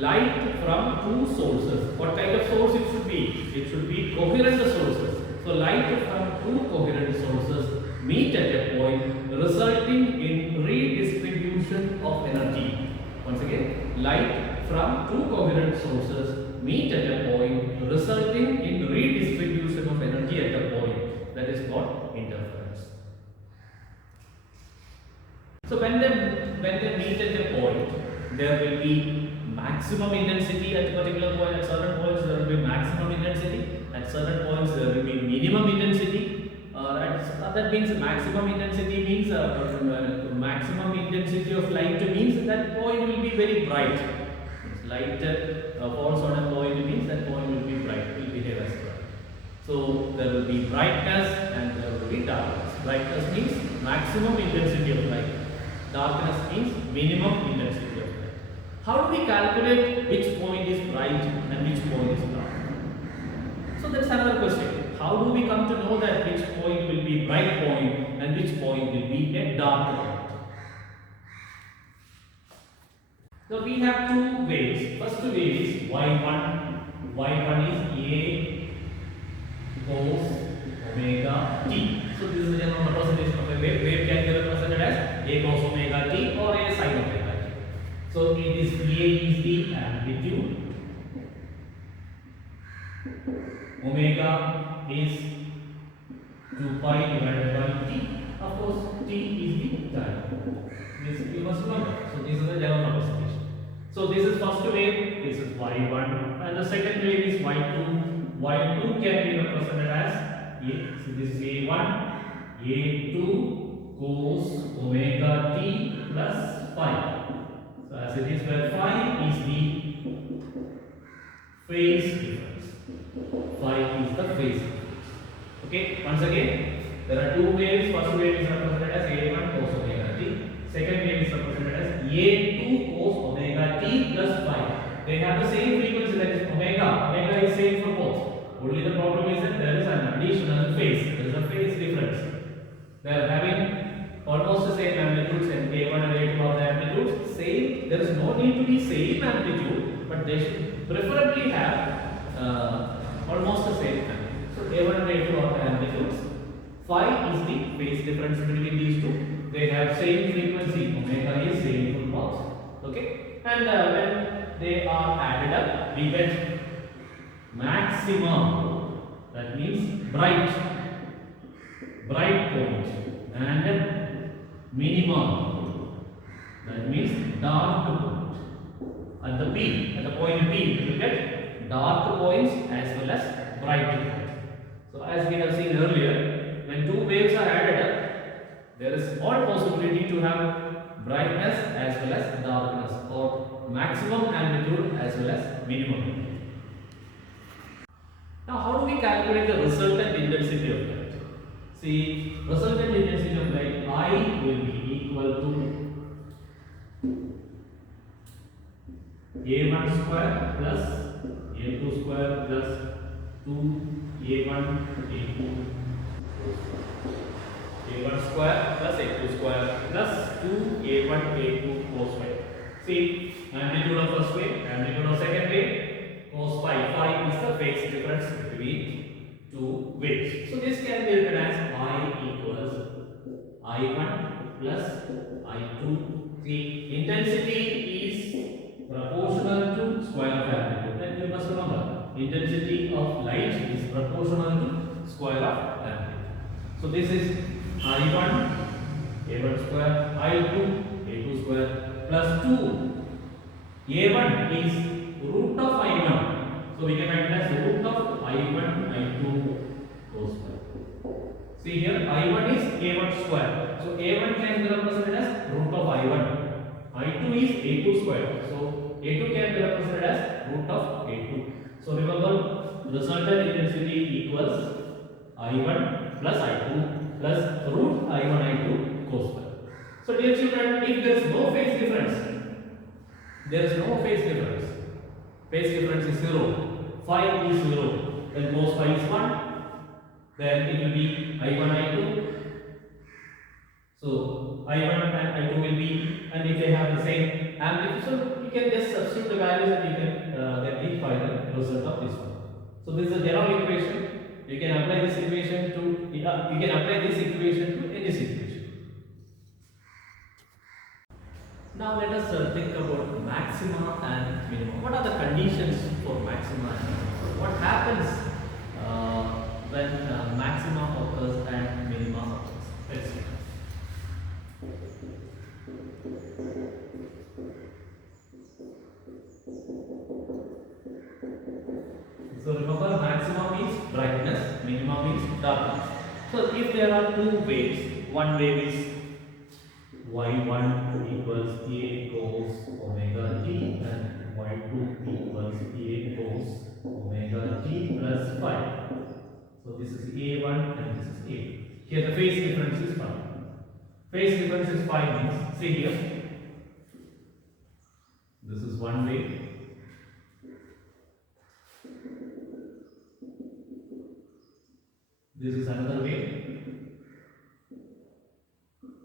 light from two sources. What kind of source it should be? It should be coherent sources. So light from two coherent sources meet at a point resulting in redistribution of energy. Once again, light from two coherent sources meet at a point resulting in redistribution of energy at a point. That is called interference. So when they meet at a point, there will be maximum intensity at a particular point. At certain points there will be maximum intensity. At certain points there will be minimum intensity. That means maximum intensity means maximum intensity of light means that point will be very bright. Light falls on a point means that point will be bright, will behave as bright. So there will be brightness and there will be darkness. Brightness means maximum intensity of light. Darkness means minimum intensity of light. How do we calculate which point is bright and which point is dark? So that's another question. How do we come to know that which point will be bright point and which point will be a dark point? So we have two ways. First way is y1. Y1 is A cos omega t. So this is a general representation of a wave. Wave can be represented as A cos omega t or A sin omega t. So it is A is the amplitude. Omega is 2 pi divided by t. Of course, t is the time. This you must remember. So this is a general representation. So this is first wave. This is y1, and the second wave is y2. Y2 can be represented as A. So this is A1, A2 cos omega t plus phi. So as it is where phi is the phase difference. Phi is the phase difference. Okay, once again, there are two waves. First wave is represented as A1 cos omega t. Second wave is represented as A2 cos omega t plus phi. They have the same frequency, that is omega. Omega is same for both. Only the problem is that there is an additional phase. There is a phase difference. They are having almost the same amplitudes, and A1 and A2 are the amplitudes same. There is no need to be same amplitude, but they should preferably have almost the same amplitude. So A1 and A2 are the amplitudes. Phi is the phase difference between these two. They have same frequency. Omega is same for both. Okay, and when they are added up, we get maximum. That means bright point, and minimum. That means dark point. At the P, at the point P, you will get dark points as well as bright points. So as we have seen earlier, when two waves are added up, there is all possibility to have brightness as well as darkness, or maximum amplitude as well as minimum. Now how do we calculate the resultant intensity of light? See, resultant intensity of light I will be equal to A1 square plus A2 square plus 2A1 A2 A1 square plus A2 square plus 2A1 A2 cos phi. See, amplitude of first wave, amplitude of second wave, cos phi. Phi is the phase difference between two waves. So this can be written as I equals I1 plus I2. See, intensity is proportional to square of amplitude. Then you must remember, intensity of light is proportional to square of amplitude. So this is I1 A1 square, I2 A2 square plus 2. A1 is root of I1. So we can write it as root of I1 I2 cos phi. See here, I1 is A1 square. So A1 can be represented as root of I1. I2 is A2 square. So A2 can be represented as root of A2. So remember, resultant intensity equals I1 plus I2 plus root I1 I2 cos phi. So dear children, if there is no phase difference, phase difference is 0, phi is 0, then cos phi is 1, then it will be I1 I2. So I1 and I2 will be, and if they have the same amplitude, so you can just substitute the values and you can get the final result of this one. So this is a general equation. You can apply this equation to any situation. Now let us think about maxima and minima. What are the conditions for maxima and minima? What happens when maxima occurs and minima occurs? Let's see. So remember, maxima means brightness, minima means darkness. So if there are two waves, one wave is y1 equals a cos omega t and y2 equals a cos omega t plus phi. So this is a1 and this is a. Here the phase difference is phi. Phase difference is phi means, see here, this is one wave. This is another wave.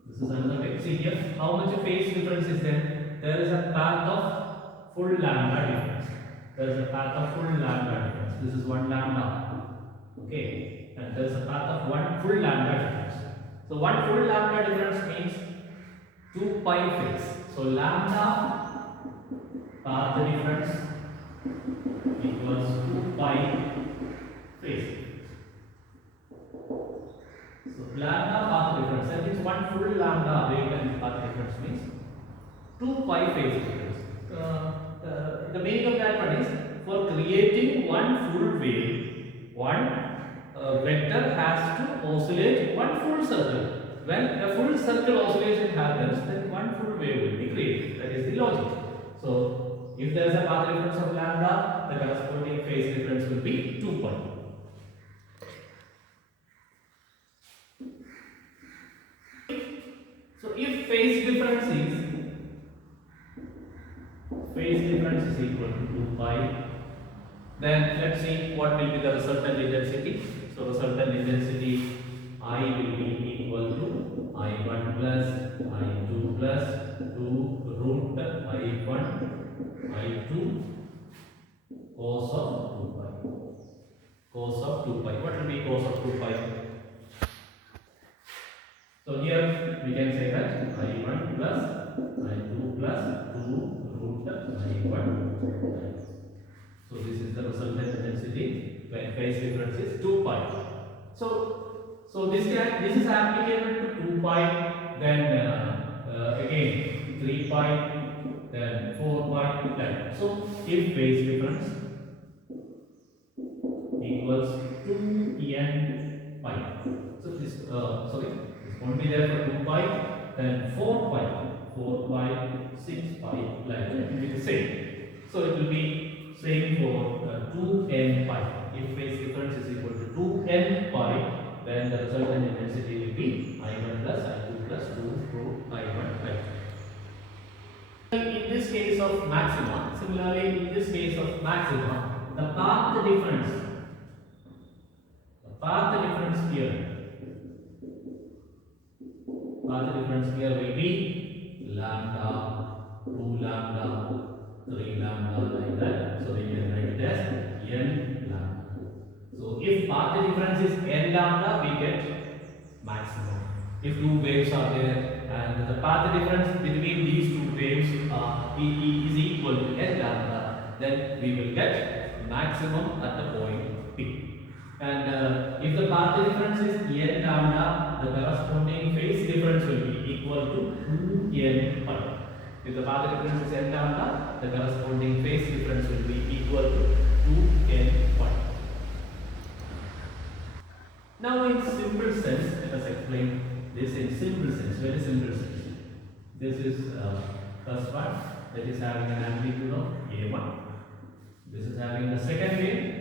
This is another wave. See here, how much phase difference is there? There is a path of full lambda difference. There is a path of full lambda difference. This is one lambda. Okay, and there is a path of one full lambda difference. So one full lambda difference means 2 pi phase. So lambda path difference equals 2 pi phase. So lambda path difference, that is one full lambda wavelength path difference means 2 pi phase difference. The meaning of that one is, for creating one full wave, one vector has to oscillate one full circle. When a full circle oscillation happens, then one full wave will be created. That is the logic. So if there is a path difference of lambda, the corresponding phase difference will be 2 pi. So if phase difference is equal to 2 pi, then let's see what will be the resultant intensity. So resultant intensity I will be equal to I1 plus I2 plus 2 root I1 I2 cos of 2 pi. Cos of 2 pi. What will be cos of 2 pi? So here we can say that I1 plus I2 plus 2 root I1. So this is the resultant intensity when phase difference is 2 pi. So this is applicable to 2 pi, then again 3 pi, then 4 pi, like. So if phase difference equals 2n pi, so this won't be there for 2 pi, then 4 pi, 6 pi, like that. It will be the same. So it will be same for 2n pi. If phase difference is equal to 2n pi, then the resultant intensity will be I1 plus I2 plus 2 root I1 pi. In this case of maxima, similarly in this case of maxima, the path difference here. Path difference here will be lambda, 2 lambda, 3 lambda, like that. So we can write it as n lambda. So if path difference is n lambda, we get maximum. If two waves are there and the path difference between these two waves is equal to n lambda, then we will get maximum at the point P. And if the path difference is n lambda, the corresponding phase difference will be equal to 2n pi. If the path difference is n lambda, the corresponding phase difference will be equal to 2n pi. Now in simple sense, let us explain this in simple sense, very simple sense. This is first part, that is having an amplitude of A1. This is having the second wave.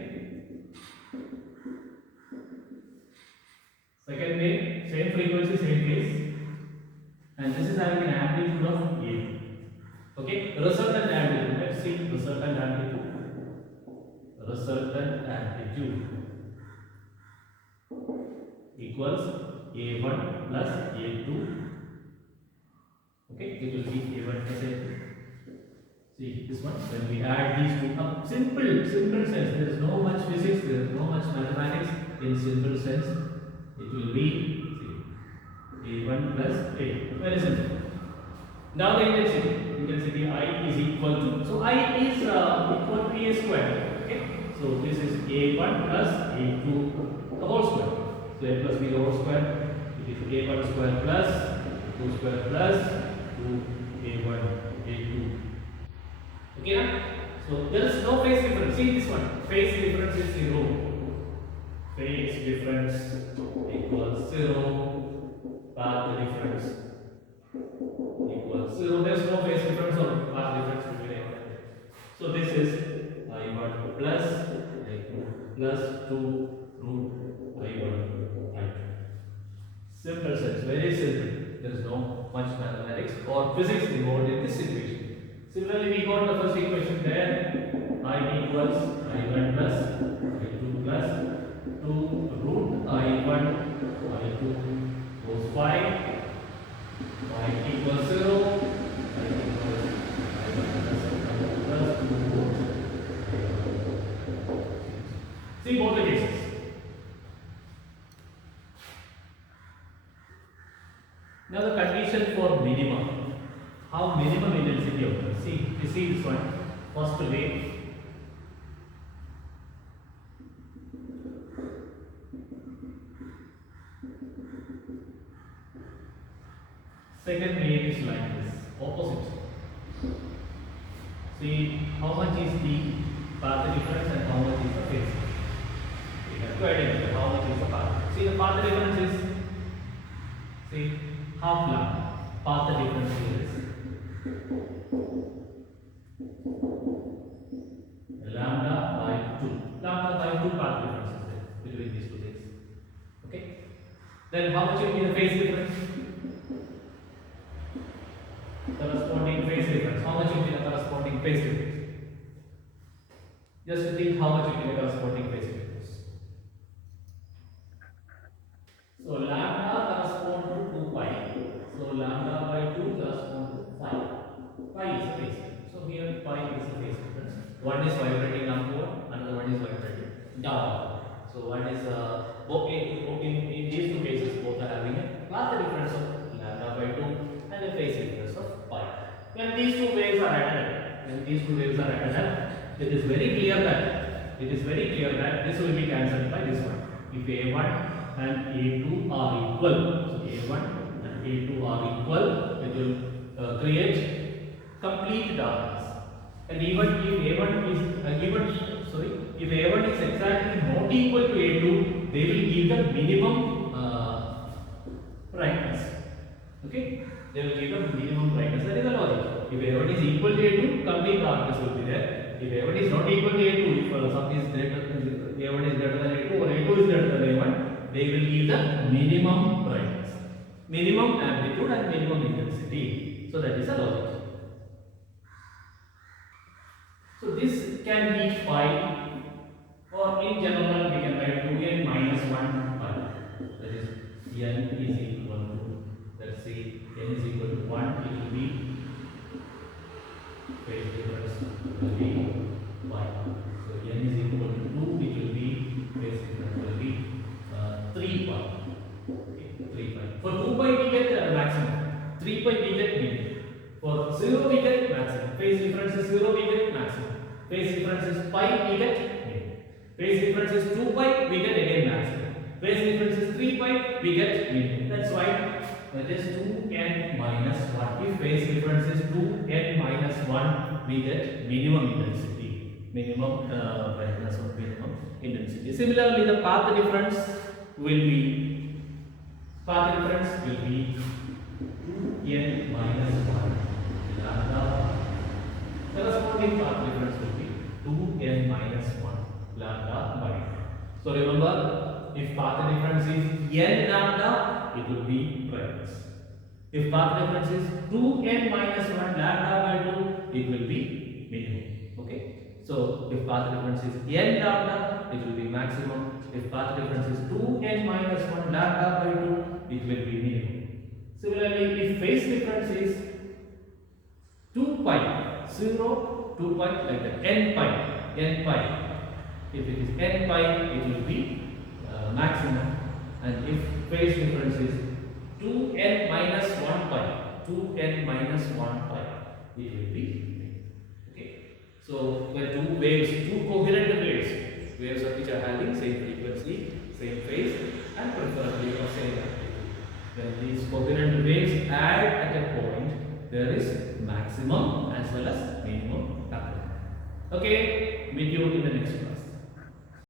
Second wave, same frequency, same phase, and this is having an amplitude of A2. Okay, resultant amplitude. Let's see resultant amplitude. Resultant amplitude equals A1 plus A2. Okay, it will be A1 plus A2. See this one, when we add these two up, simple sense, there is no much physics, there is no much mathematics. In simple sense, it will be, see, a1 plus a. Very simple. Now the intensity I is equal to, so I is equal to a square. Okay, so this is a1 plus a2 the whole square. So a plus b the whole square. It is a1 square plus 2 square plus 2a1 a2. Okay, now? So there is no phase difference. See this one. Phase difference is 0. Phase difference equals 0. Path difference equals 0. There is no phase difference or path difference between A1 and A2. So this is I1 plus I2 plus 2 root I1 I2. Simple sense, very simple. There is no much mathematics or physics involved in this situation. Similarly, we got the first equation there. I equals I1 plus I2 plus 2 root I1 I2 goes 5. Y equals 0. I equals I1 plus I2 plus 2 root I1. See both the cases. Now the condition for minimum. How minimum intensity occurs? See, you see this one. First way. Second way is like this, opposite. See how much is the path difference and how much is the phase. We have to identify how much is the path. See the path difference is, see, half lambda. Path difference here is lambda by 2. Lambda by 2 path difference is there between these two things. Okay. Then how much will be the phase difference? Corresponding phase difference. How much will be the corresponding phase difference? Just think how much will be the corresponding phase difference. So lambda corresponds to 2 pi. So lambda by 2 corresponds to 5. Pi is the phase difference. So here pi is the phase difference. One is vibrating upward, another one is vibrating downward. So one is in these two cases both are having a path difference of lambda by 2 and a phase difference of pi. When these two waves are added up, it is very clear that this will be cancelled by this one. If A1 and A2 are equal, so A1 and A2 are equal, it will create complete darkness. And even if if A1 is exactly not equal to A2, they will give the minimum brightness. Okay, they will give the minimum brightness. That is the logic. If A1 is equal to A2, complete darkness will be there. If A1 is not equal to A2, if A1 is greater than A2 or A2 is greater than A1, they will give the minimum brightness, minimum amplitude and minimum intensity. So that is the logic. So this can be pi, or in general we can write 2n minus 1 pi. That is n is equal to, let's say n is equal to 1, it will be phase difference will be pi. So n is equal to 2, it will be phase difference will be 3 pi. Okay, 3 pi. For 2 pi we get maximum, 3 pi we get minimum. For 0 we get maximum. Phase difference is 0, we get maximum. Phase difference is pi, we get minimum. Phase difference is 2 pi, we get again maximum. Phase difference is 3 pi, we get minimum. That's why that is 2n minus 1. If phase difference is 2n minus 1, we get minimum intensity, minimum brightness or minimum intensity. Similarly, the path difference will be 2n minus 1 lambda. Corresponding path difference will be 2n minus 1 lambda by 2. So remember, if path difference is n lambda, it will be brightness. If path difference is 2n minus 1 lambda by 2, it will be minimum. Okay. So if path difference is n lambda, it will be maximum. If path difference is 2n minus 1 lambda by 2, it will be minimum. Similarly, if phase difference is 2 pi, 0, 2 pi, like that. N pi, n pi. If it is n pi, it will be maximum. And if phase difference is 2n minus 1 pi, 2n minus 1 pi, it will be okay. So the two waves, two coherent waves of which are having same frequency, same phase, and preferably of same amplitude. When these coherent waves add at a point, there is maximum as well as minimum coupling. Okay, meet you in the next one.